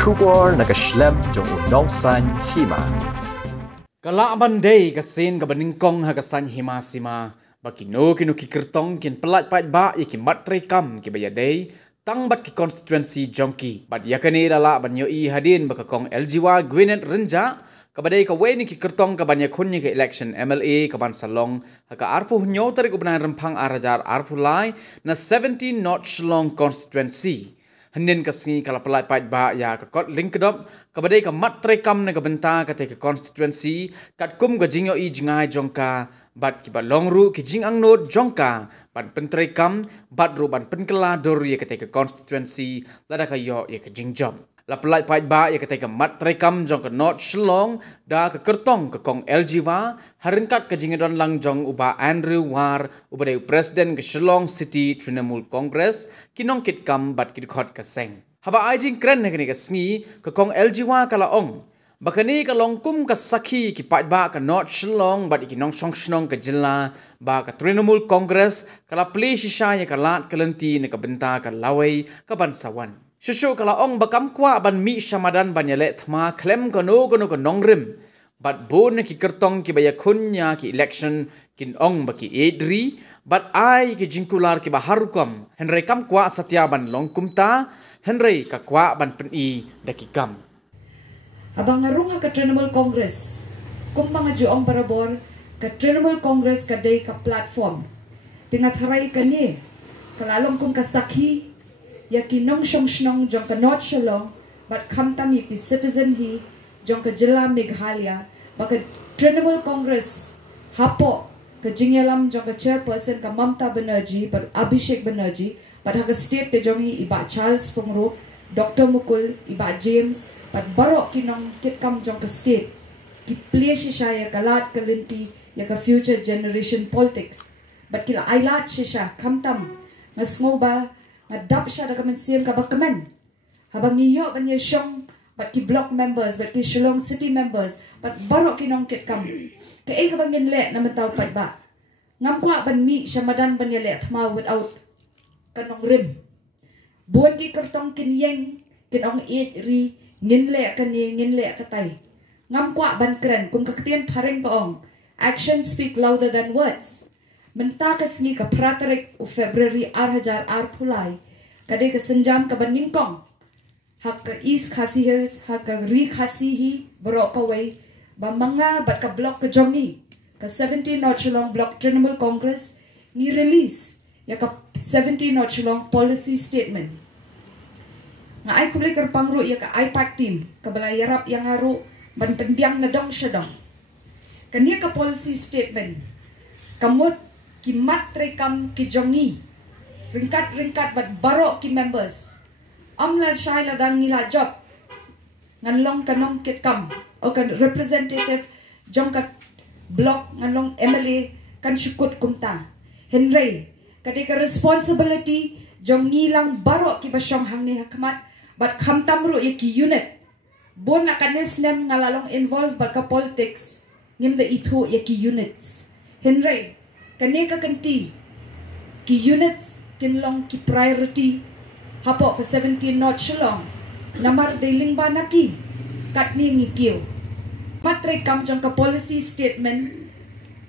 Kubor nakaslem jong unongsan Hima. Kala bandai kasin kabaningkong hagasan Hima sima bakino kinu ki Kyrtong kin pelat pat ba iki mat Treikam ki Ïadei tang bat ki Konstitwensi jongki bat yakani lala banyoi hadin bakakong LGwa Gwinet renja kabadai ka weni ki Kyrtong ka banya kunni ke election MLA ka ban Shillong haka arpu hunyo tarik ubanan rempang arajar arpu lai na 17 North Shillong Konstitwensi. Henen kasngi kala pelat pat ba ya ka kot link kedop kabadai ka mat Treikam na ka benta ka te ka Konstitwensi kat kum ka jingyo i jingai jongka bat ki ba longru ki jing ang not jongka ban pen Treikam bat ru ban pen kala dor ya ka te ka Konstitwensi lada ka yo ya ka jing job la pelat pat ba ya ka te ka mat Treikam jong ka North Shillong da ka Kyrtong ka kong LGwa harinkat ka jingedon lang jong uba Andrew War uba deu presiden ka Shillong City Trinamool Congress kinong kitkam bat ki khot ka seng haba ajing kren ne ka sngi ka kong LGwa kala ong bakani ka longkum ka sakhi ki pat ba ka North Shillong bat ki nong song shnong ka jilla ba ka Trinamool Congress kala play shisha ya ka lat kalenti ne ka benta ka lawai ka bansawan Shushu kala ong bakam kwa ban mi shamadan ban yale thma klem kono nongrim bat bon ki Kyrtong ki baya kunya ki election kin ong baki Ïadei bat ai ki jingkular ki baharukam henry kam kwa satya ban longkumta henry ka kwa ban peni daki kam abang ngarung ka Trinamool Congress kum mga juong barabor ka Trinamool Congress ka day ka platform tingat haray kani kalalong kum ka sakhi ya ki nong shong shnong jong ka North Shillong bat kamtam ki citizen hi jong ka jilla Meghalaya baka Trinamool Congress hapo ka jingyalam jong ka chairperson ka Mamta Banerjee bat Abhishek Banerjee bat ha ka state ka jong hi iba Charles Pongro Dr. Mukul iba James bat barok ki nong kitkam jong ka state ki play siya kalat kalinti ya ka future generation politics bat kila ailat siya kamtam ngasmo ba adap siya da kamen siem ka bakamen habang iyo banya syong bat ki block members bat ki Shillong city members bat barok kinong kitkam ka ka bangin le na mataw pat ba ngam kwa ban mi siya madan banya le thma without kanong rim buat ki Kyrtong kinyeng kinong Ïadei ngin le kani ngin le katei ngam kwa ban kren kung kaktian paring kaong action speak louder than words mentakas ni ka pratarik o February arhajar arpulai kadai ka senjam ka baningkong hak ka East Khasi Hills hak ka Ri Khasi hi barok ka way ba mga bat ka block ka jongi ka 17 North Shillong block Trinamool Congress ni release ya ka 17 North Shillong policy statement nga ay kubli karpangro ya ka IPAC team ka balayarap yang aro ban penbiang na dong syadong kanya ka policy statement kamot ki mat Treikam ki jongi ringkat bat barok ki members amla shai la dang nila job nganlong kanong kitkam o kan representative jong ka block nganlong MLA kan syukut kumta Henry kadika responsibility jong nilang barok ki basyong hangni hakmat bat kamtam ro ki unit bon na kanes nem ngalalong involved bat ka politics ngim da ito ki units Henry kani ka kanti ki units kinlong ki priority hapo ka 17 North Shillong namar deling ba naki katni ngikiw mat Treikam jong ka policy statement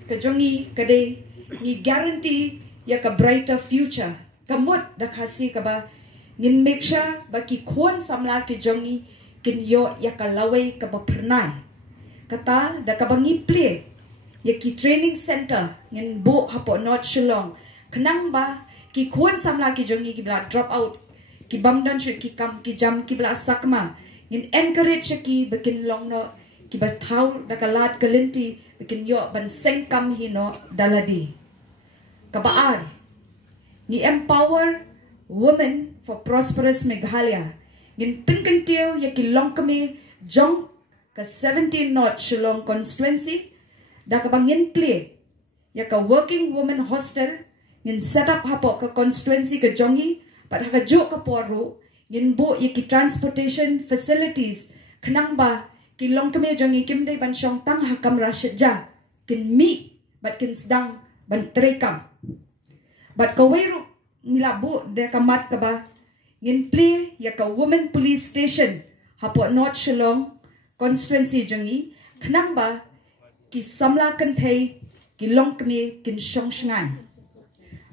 ka jongi kade ni guarantee ya ka brighter future kamot da khasi ka ba ngin make sure ba ki khon samla ki jongi kin yo ya ka laway ka ba pernay kata da ka bangi play ya ki training center ngin bo hapo North Shillong kenang ba ki khon samla ki jongi ki bla drop out ki bamdan shit ki kam ki jam ki bla sakma ngin encourage ki bakin long no ki ba thau da ka lat kalinti bakin yo ban seng kam hino daladi kabaar ni empower women for prosperous Meghalaya ngin pinkantiw ya ki long kami jong ka 17 North Shillong Konstitwensi da ka bangin play ya ka working woman hostel ngin set up hapo ka constituency ka jongi pat ka jo ka poro ngin bo ya ki transportation facilities kanang ba ki long kami jongi kimday ban syong tang hakam rashid ja kin mi bat kin sedang ban Treikam bat ka wayro milabo de kamat ka ba ngin play ya ka women police station hapo North Shillong Konstitwensi jengi kenang ba ki samla Katei ki long kami kin shong shngan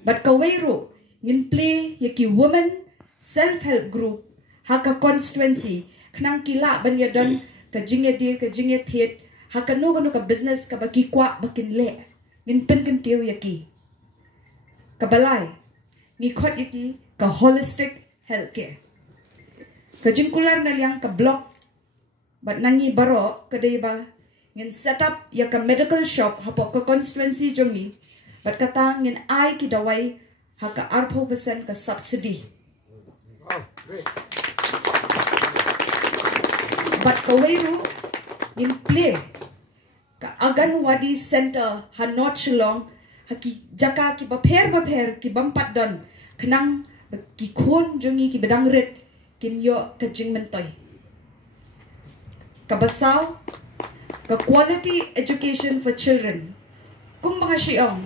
but kawairu ngin play yaki women self-help group haka Konstitwensi kenang kila banyadon ka jinge thiet haka no ka business ka baki kwa bakin le ngin pen kan tiu yaki kabalai ni khot yaki ka holistic healthcare ka jingkular na liang ka block but nangi baro kadai ba ngin set up ya ka medical shop hapo ka Konstitwensi jongi but kata ngin ai ki dawai haka 4% ka subsidy but kawairu ngin play ka Anganwadi Center ha North Shillong haki jaka ki bapher ki bampat don kenang ki khon jongi ki bedang ret kin yo ka jing mentoy ka basaw ka quality education for children kung mga Shillong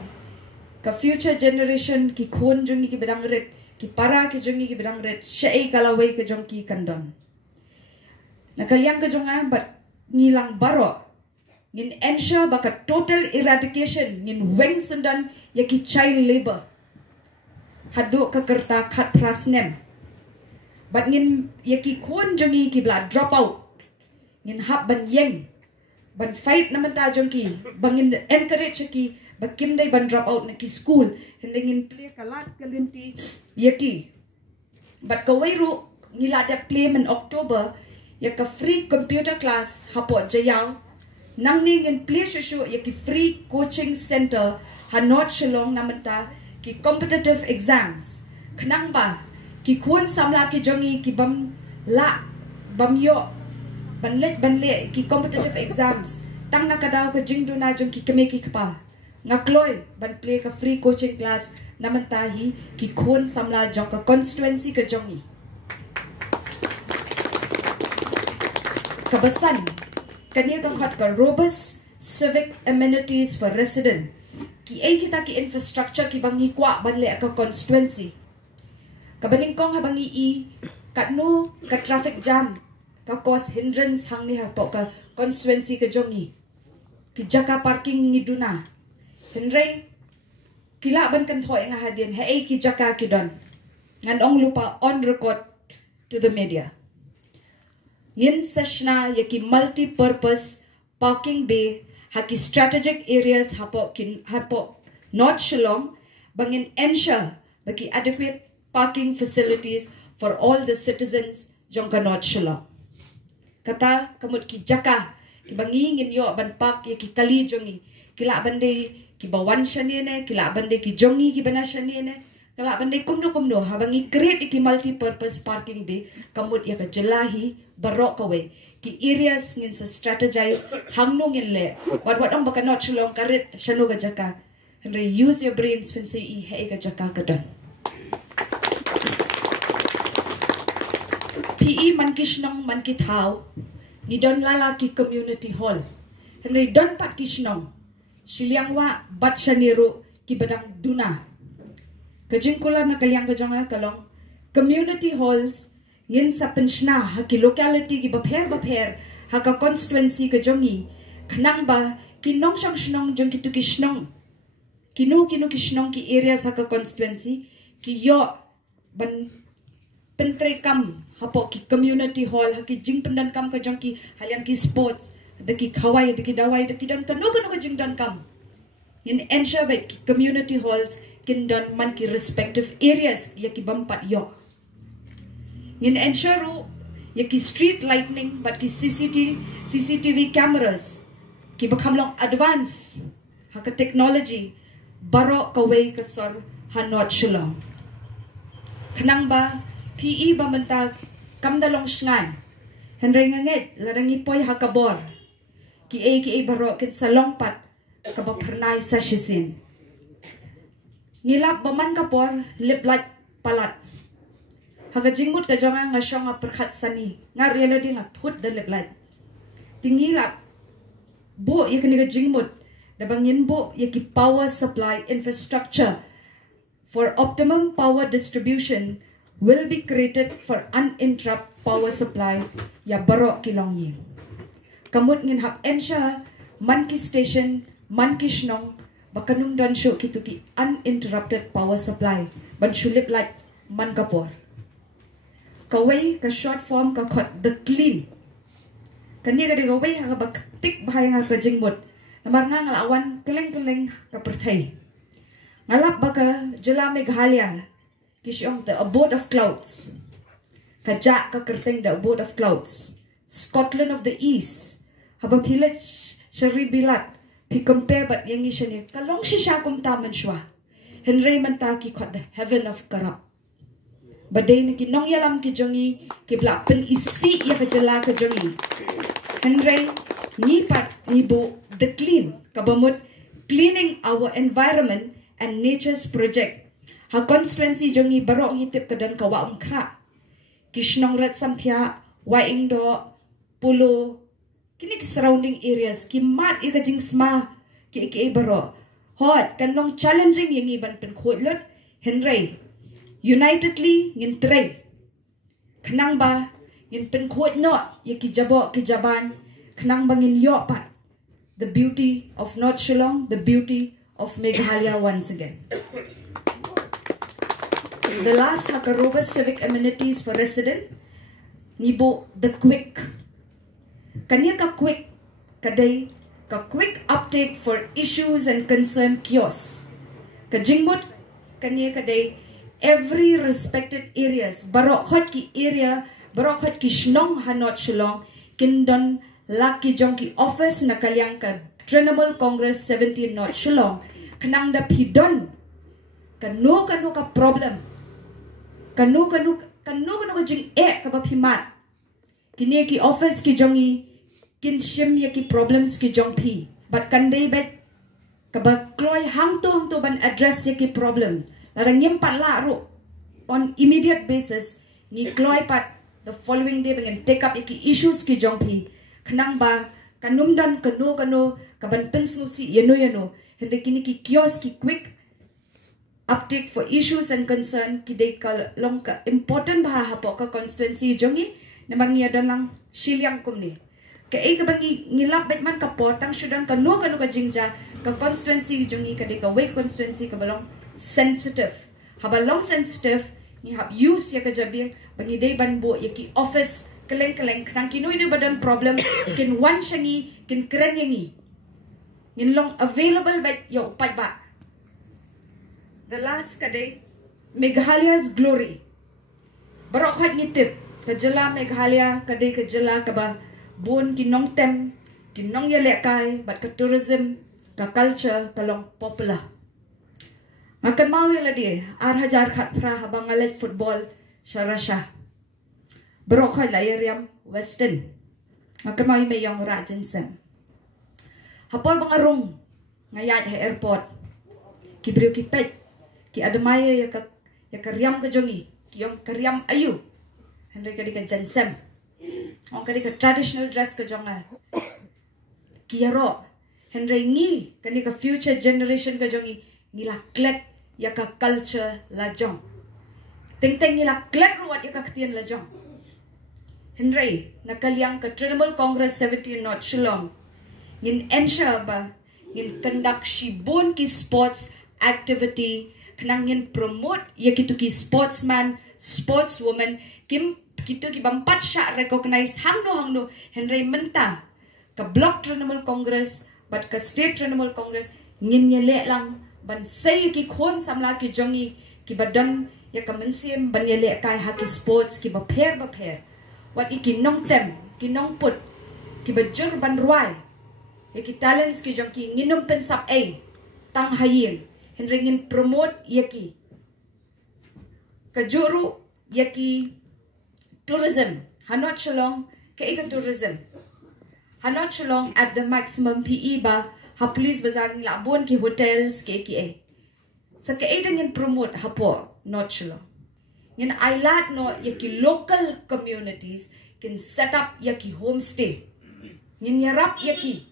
ka future generation ki khon jongi ki bedang ret ki para ki jongi ki bedang ret syai kalaway ka jong ki kandon nakaliang ka jonga but nilang baro ngin ensure baka total eradication ngin weng sundan yaki child labor hadu ka kerta khat prasnem but ngin yaki khon jongi ki bla drop out ngin hap ban yeng ban fight naman ta jongi bangin encourage ki bakim dai ban drop out na ki school ngin play kalat kalinti yaki but kawairu ngila da play in October yaka free computer class hapo jayaw nang ngin play shushu yaki free coaching center ha North Shillong namanta ki competitive exams kenang ba ki khon samla ki jongi ki bam yo banle ki competitive exams tang nakadaw ko jingduna jong ki kame ki kapa ngakloy ban play ka free coaching class namanta hi ki khon samla jong ka Konstitwensi ka jongi kabasan kanya ka khat ka robust civic amenities for resident ki ay kita ki infrastructure ki bangi kwa banle ka Konstitwensi kabaning kong habangi i katno ka traffic jam ka cause hindrance hang ni hapo ka Konstitwensi ka jongi ki jaka parking ni duna henry kila ban kan thoy nga hadin hey ki jaka ki don ngan ong lupa on record to the media ngin seshna yaki multi-purpose parking bay haki strategic areas hapo North Shillong bangin ensure baki adequate parking facilities for all the citizens jongka North Shillong kata kamut ki jaka ki bangi ngin yo ban park yaki kali jongi kila bande ki bawan shaniene kila bande ki jongi ki bana shaniene kala bande kumno habangi create ki multi-purpose parking bay kamut yaka jelahi barok kawe ki areas ngin sa strategize hangno ngin le wat ang baka North Shillong karit shano ga jaka henry use your brains fin say I hey ga jaka ka don PE man kishnong man kithaw ni don lala ki community hall henry don pat kishnong Shillong bat shaniro ki badang duna kajing kula na kalyang ka jonga kalong community halls ngin sa penshna haki locality ki bapher haka Konstitwensi ka jongi kanang ba kinong siyang shnong jong kitu kishnong kinu kishnong ki areas haka Konstitwensi ki yo ban Treikam hapo ki community hall haki jing pendan kam ka jong ki halyang ki sports daki khawai daki dawai daki dan kanu ka jing dan kam ngin ensure ba ki community halls kin dan man ki respective areas yaki bampat yo ngin ensure yaki street lighting but ki CCTV cameras ki bakam long advance haka technology baro kaway kasor ha North Shillong kanang ba PE ba menta kamdalong shngan henry nganget larangi poy hakabor ki baro kin sa longpat kabapernay sa shisin ngilap baman kapor liplat palat haga jingmut ka jonga nga shonga perkhat sani nga reality nga thut da liplat tingilap bo yakni ka jingmut da bangin bo yaki power supply infrastructure for optimum power distribution will be created for uninterrupted power supply ya barok kilong yin. Kamut ngin hap ensure man ki station, man ki shnong, bakanung dan show ki tuki uninterrupted power supply, ban shulip like man kapor. Kawai ka short form ka khot the clean. Kanya ka kawai ha bak tik bahaya nga ka jingmut, namar nga ngalawan keleng-keleng ka perthai. Ngalap baka jela Meghalaya, kisyong the abode of clouds. Kajak ka Kyrtong the abode of clouds. Scotland of the East. Haba Pyllait syari bilat. Pi compare bat yang isya ni. Kalong siya kum taman sywa. Henry mantaki kot the heaven of Karab. Badai na kinong yalam ki jongi. Kibla pen isi ya kajala ka jongi. Henry nipat nibo the clean. Kabamut cleaning our environment and nature's project. Ha konstituensi jongi barok ngitip kadan kawaong kra. Kishnong rat sampia, waing do, pulo, kini surrounding areas, kimat ikajing sma, ki baro. Hot, kanong challenging yung iban penkutlot, Henry. Unitedly, ngin tray. Kanang ba, ngin penkut no, yung kijabo, kijaban, kanang ba ngin yopat. The beauty of North Shillong, the beauty of Meghalaya once again. The last hakaroba civic amenities for resident nibo the quick. Kanya ka quick kaday ka quick update for issues and concern kiosk. Kajingmut kanya kaday every respected areas barok hot ki area barok hot ki shnong hanot Shillong kindon laki jong ki office na kalyang ka Trinamool Congress 17 North Shillong kanang da pidon kano ka problem. Kanu jing kabab himat. Kini ki office ki jongi kin shim ya ki problems ki jong pi. But kandai bet kabab kloy hang to ban address ya ki problems. Larang nyempat la ru on immediate basis ni kloy pat the following day bangin take up ya ki issues ki jong pi. Kanang ba kanum dan kanu kaban pensnusi yano. Hindi kini ki kiosk ki quick update for issues and concern kidai ka long ka important bah hapo ka konstituensi jongi namang niya lang Shillong kumni ka ka bangi ngilap bet man ka potang syudan ka no ka jingja ka konstituensi jongi kadai ka way konstituensi ka balong sensitive habalong sensitive ni hab use ya ka jabi bangi day banbo ya ki office keleng nang kinoy ni badan problem kin one shangi kin kren yangi ngin long available bet yo upat ba. The last kaday, Meghalaya's glory. Barok hat ngitip, kajala Meghalaya, kaday kajala kaba, bon kinong tem, kinong yalekay, bat ka tourism, ka culture, kalong popular. Makan mau yala di, hajar khat pra habang ngalet football, syarasya. Barok hat layariam Western. Makan mau may yung Rajensen. Hapoy bang arong, ngayat ha airport, kibriw kipet, ki adamaya ya karyam ka jongi ki yung karyam ayu Henry kadi ka jansem ong kadi ka traditional dress ka jonga ki yaro Henry ngi kani ka future generation ka jongi nila klet ya ka culture la jong ting nila klet ruwat ya ka ktian la jong Henry nakalyang ka Trinamool Congress 17 North Shillong ngin ensure ba ngin conduct shibon ki sports activity kanangin promote ya kitu ki sportsman sportswoman kim kitu ki bampat sya recognize hangno Henry menta ka block Trinamool Congress but ka state Trinamool Congress ngin yale lang ban say ki khon samla ki jongi ki badan ya ka mensim ban yale kai ha ki sports ki bapher wat iki nong tem ki nong put ki bajur ban ruai ya ki talents ki jongi nginum pensap tang hayin Henry ngin promote yaki kajuru yaki tourism hanot Shillong ka tourism hanot Shillong at the maximum PE ba ha police bazar ni labon ki hotels ki sa ka ngin promote hapo North Shillong ngin ailat no yaki local communities can set up yaki homestay ngin yarap yaki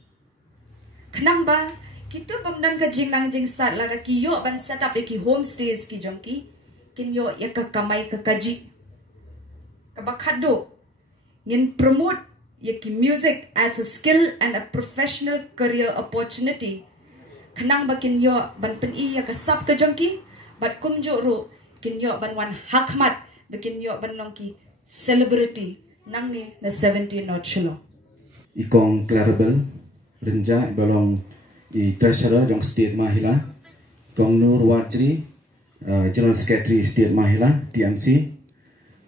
kanang ba Kito pamdan ka jing nang jing start lara ki yo ban set up ki homestays ki jongki kinyo ya kamay kakaji. Kabakado, ngin promote ya music as a skill and a professional career opportunity. Kanang ba kinyo ban peni ya kasap ka jongki, bat kumjo ro kinyo ban wan hakmat, ba kinyo ban nongki celebrity nang ni na 17 not Shillong. Ikong Clarabel, Renja, Balong, Treasurer, Jong State Mahila, Kong Nur Wajri, General Secretary State Mahila, TMC,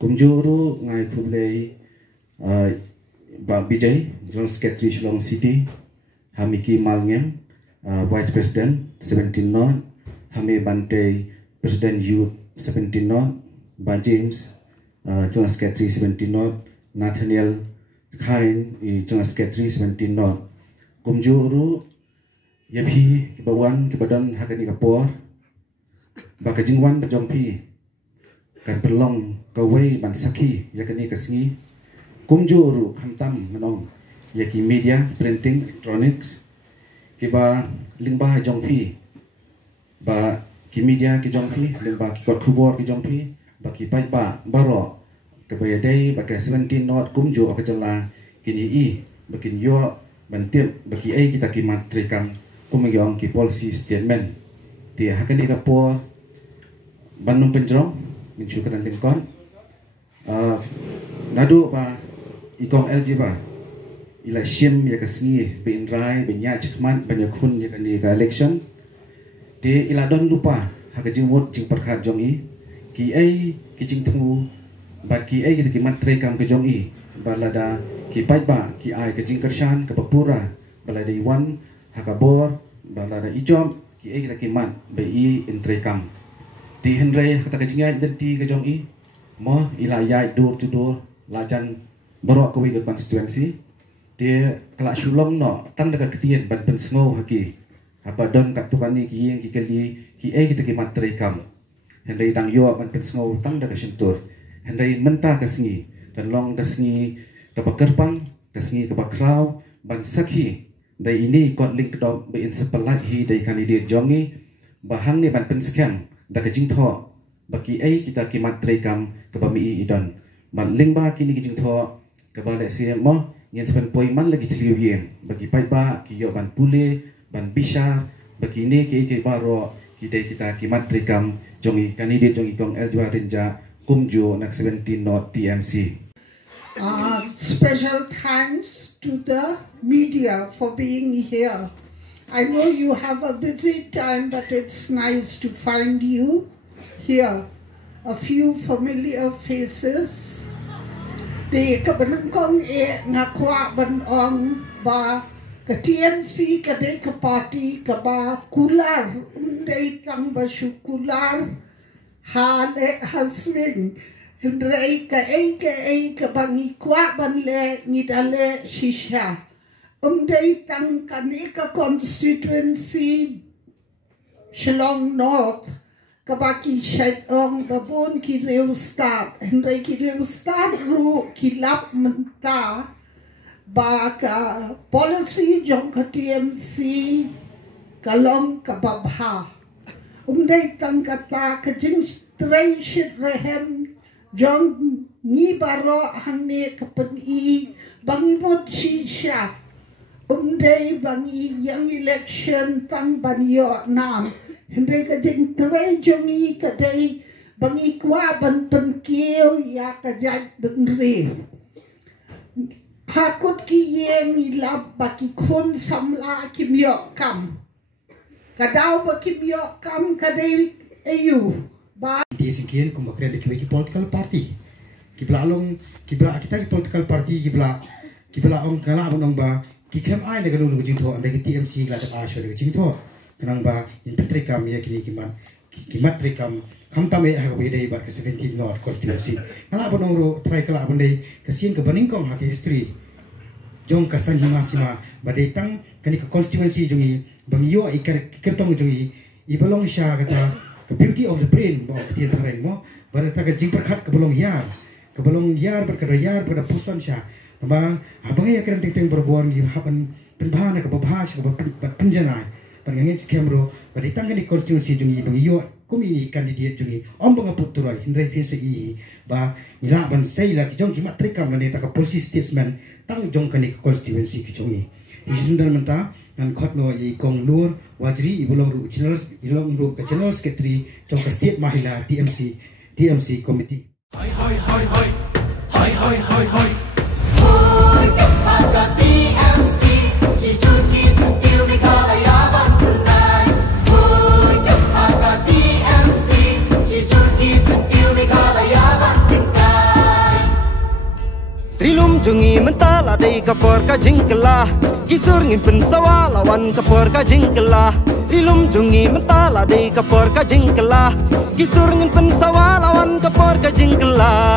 Kumjuru, Ngai Kublai, Bijay, General Secretary Shillong City, Hamiki Malnyang, Vice President 17 North, Hame Bante, President Youth 17 North, Ba James, General Secretary 17 North, Nathaniel Khain, General Secretary 17 North, Kumjuru, Yapi, Kibawan, Kibadan, Hakani Kapor, Bakajingwan, Bajongpi, Kan Perlong, Kawai, Bansaki, Yakani Kasni, Kumjuru, Kamtam, Manong, Yaki Media, Printing, Electronics, Kiba, Lingba, Jongpi, Ba, Ki Media, Ki Jongpi, Lingba, Ki Kot Kubor, Ki Jongpi, Baki Paiba, Baro, Ïadei, Baki 17 North, Kumju, Akajala, Kini I, Bakin Yo, Bantip, Baki A, Kita Kimat Treikam, Kumagong, Ki Policy Statement, Ti Hakani Kapor, Bandung Penjrong, Mincu Kanan Lingkon, Nadu Ba, Ikong LG Ba, Ila Shim, Yakasni, Bin Rai, Bin Yachman, Banyakun, Yakani Election, Ti Ila Don Lupa, Hakajing Wot, Jing Perkat Jongi, Ki A, Ki Jing Tungu, Baki A, Kita Kimat Treikam ke Jongi, Balada, Ki Paiba, Ki A, Ke Jing Kershan, Ke Papura, Balada Iwan, Hakabor, Balada Ijom, Ki A, Kita Kimat, BI, in Treikam. Ti Henry, Kata Kajinga, Denti ke Jongi, Mo, Ila Yai, door to door, Lajan, Barok Kawi ke Konstitwensi, Ti Kelak Shillong no, Tanda ke Ketian, Ban Ben Snow Haki, Apa Don Kat Tukani, Ki Yang, Ki Kali, Ki A, Kita Kimat Treikam. Henry Dang Yo, Ban Ben Snow, Tanda ke Shintur, Henry Menta ke Sengi, Dan Long ke Sengi, ke Bakerpang, ke Sengi ke Bakrau, Ban Sakhi, Dari ini kot link kedok, Bain sepelat hi, Dari kandidat Jongi, Bahang ni Ban Ben Sekian, Da ke Jing Tho, Baki A, Kita Kimat Treikam, ke Bami Idon, Ban Ling Ba Kini ke Jing Tho, ke Balek Siam Mo, Yang sepen poiman lagi Tiliu Yen, Bagi Paiba, Ki Yo Ban Pule, Ban Bishar, Bagi ini Ki Baro, Kita Kimat Treikam, Jongi kandidat Jongi Kong Eljwa Renja, Kumju nak 17 North TMC. Special thanks to the media for being here. I know you have a busy time, but it's nice to find you here. A few familiar faces. Di kabanangkong ngakwa banong ba ka TMC kadai ka party ka ba kular unday kang ba syukular hale haswing Hendrai ka bangi kwa banle ngidale shisha umday tang kanika Konstitwensi Shillong North kabaki Kyrtong babon ki Reustad Hendrai ki Reustad ru kilap menta baka policy jong ka TMC kalong kababha umday tang kata kajing tray shit rehem jong ni baro hanne kapani bangimot shisha umday bangi yang election tang banyo nam hindi kajing tray jongi kadai bangi kwa banten kiyo ya kajat benri hakut ki yeng ilab baki kun samla kimyo kam kadaw baki kimyo kam kadai ayu ba di sekian kumakrian di Kiba political party kibla along kibla kita political party kibla ong kala abang ba kikem ai dengan nunggu jingto anda TMC gak ada asal dengan jingto kenang ba infantry kam ya kini kimat Treikam kam tame hak Ïadei bar ke 17 North Konstitwensi kala abang ro try kala abang dei kesian ke baningkong hak history jong kasan Hima sima badai tang kani ke Konstitwensi jongi bangyo Kyrtong jongi ibalong sya kata the beauty of the brain mo ketian tareng mo barata ka jing perkhat ke belong yar berkara yar pada pusan sya abang ya keren ting berbuang gi haban penbahana ke babhas ke penjana pangangit skemro badai tang kani Konstitwensi jongi bangyo kumi kandidat jungi om bangaput turai hindrai pinse I ba ila ban sei la kijong kimat Treikam la neta ka policy statesman tang jong kani konstituensi kijongi isindal menta nan khotno I kong nur wajri ibulong ru channel secretary jong ka state mahila TMC committee Hoi hoi hoi hoi hoi hoi hoi hoi hoi kepada TMC si Turki sentil di kalayaban Pyllait hoi kepada TMC si Turki sentil di kalayaban Katei Rilum jungi mentala dei kapor ka jingkelah kisur ngin pensawa lawan kapor ka jingkelah Rilum jungi mentala dei kapor ka jingkelah kisur ngin pensawa lawan kapor ka jingkelah